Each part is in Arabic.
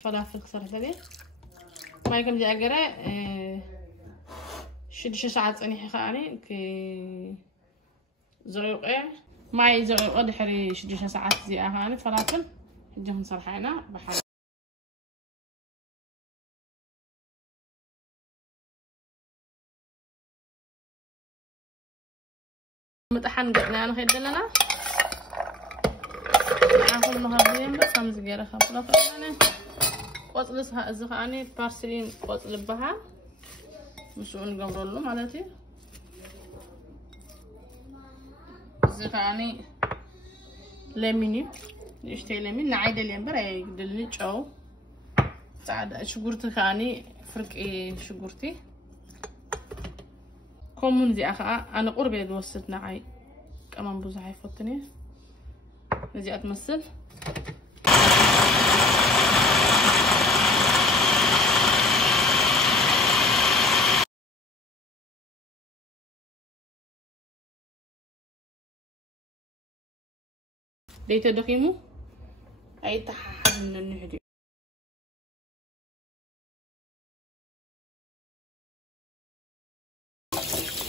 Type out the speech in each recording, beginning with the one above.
فلافل كسرت لي ما يكم دي أجرا شدش ساعات أني حقاني كي زرقة ما يزرق قد حري شدش ساعات زي أهاني فلافل جهم صرحينا بحر متحن قلنا أنا خيد لنا ناخذ مهربين بس خمس جرا خبرة فأنا وصلها الزخاني بارسلين وصل بها مسؤول قبل له مالتي الزخاني ليميني نشتي ليمين نعيد اليوم برا يقدلني جو سعد شجرتي خاني فرق إيه شجرتي كومون زي أخا أنا قربي دوستنا عاي كمان بوزعي فوتني نزي أتمثل ديت دقيمو أي تحت من النهدي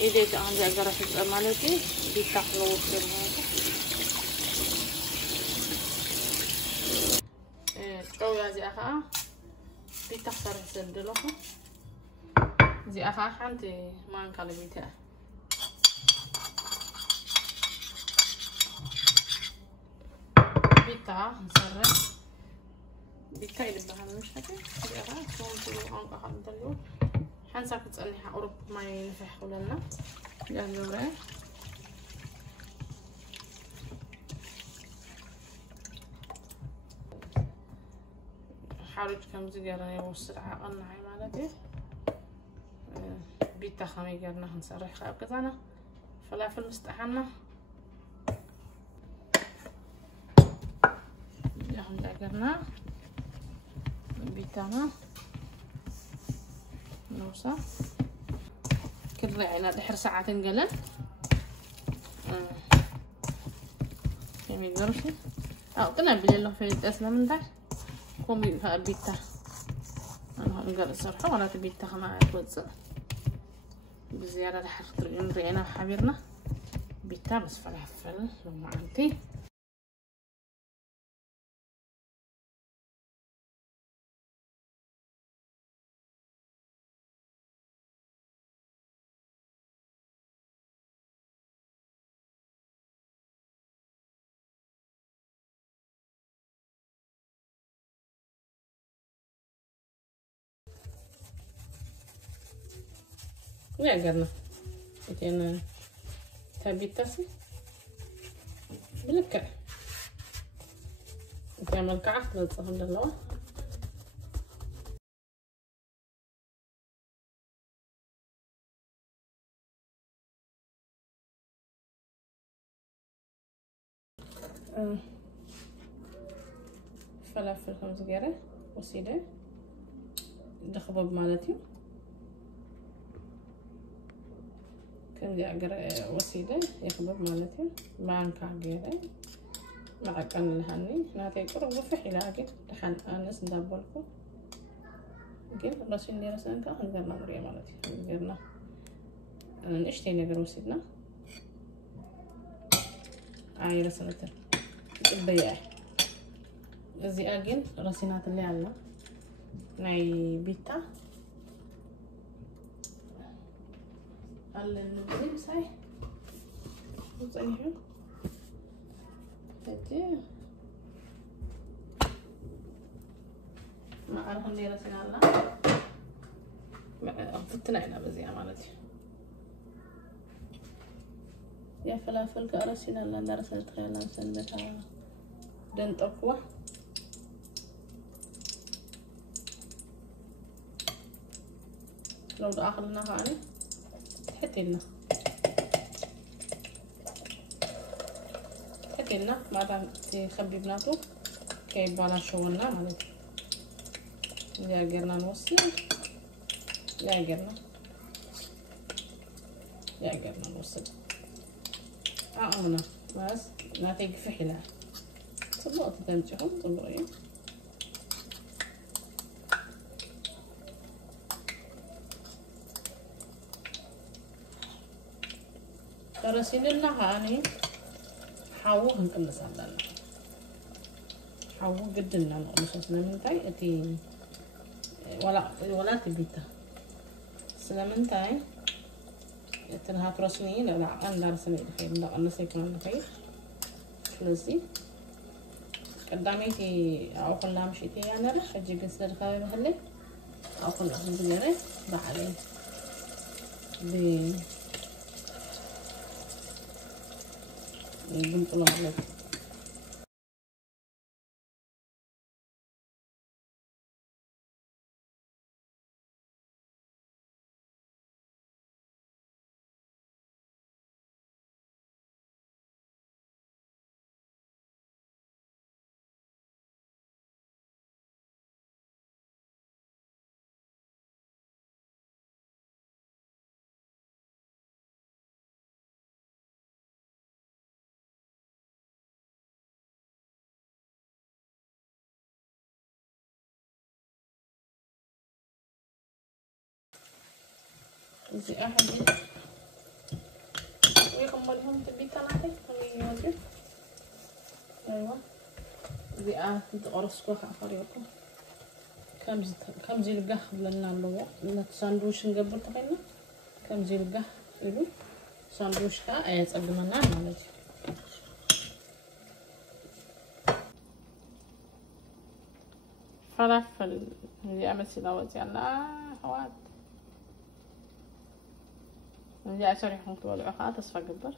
إذا عندي أقدر أحط مالتي بيتحلو كثير هذا يا زي أخا بيتحسر سندلوه زي أخا حنتي ما نكلم بيته بيتا نصرف بيتا إذا بحنا مش هكذا زي أخا شلون تلو عنك أخا ندلو حنساك تسألني حقرب ما ينفح ولنا جالو رأي حاولت كم زجاجة يوصل عقلنا هاي مالتي بيتا خمي قرنا هنسرح خاب كذانا فلافل مستحنا جاهم قرنا بيتانا نوصل كل رعينا دحر ساعة تنقلن يعني قرشي قلنا بالله في الأسنة من ده قوم بيتا أنا هنقل الصراحة ولا تبيتا خما توزع بزيادة دحر رعينا وحبيرنا بيتا بس فلافل لما عندي يا قرنا أنا تبي تاسي بلكة تعمل كعك للصحن للوا فلافل 5 جرة وسيدة دخبب مالتي كم دي أقرأ وسيلة يخبر مالتي بانكا جيري معكن الهني ناتي قرب وفحي لاقي لحن أنس ندبلكو جيب راسين دي راسين كا هنقرنا مريا مالتي هنقرنا نشتي نقر وسيدنا عاي رسنتر البياع زي أجن راسينات اللي عنا ناي بيتا النبزين صحيح صحيح هدي ما أعرف إني رسينا لنا فتنا هنا بزيها مالتي يا فلافل كأرسينا لنا رسلت خيالا سندتها دنت أقوى لو داخلنا هاني حتينا بعد تخبي بناتو كي بانا شغلنا مالتي لا قرنا نوصل لا قرنا نوصل أنا بس ناتي فحلة صبغت تنجحهم طبعا رسيلنا هاني حاو هنقمص على حاو قدنا نقمص سلامنتاي اتي ولا تبيتا سلامنتاي تنها ترسني لا انا رسني الخير لا انا سيكون الخير فلسي قداميتي او كلها مشيتي انا رح اجي قصر خايب هلي او كلها بغيري بعدي بنقول عليك زي احد ويكم بالهم تبيتا ناتي ويوجد ايوه زي انت قرصكو خاريكم كم زي القح بلنا اللو لا ساندويش نقبل تقينا كم زي القح يلو ساندويش كا يصقمنا مالتي فلافل اللي امسي لوز يلا هوات اللي اسرحكم تقولوا اخا تصفى قبر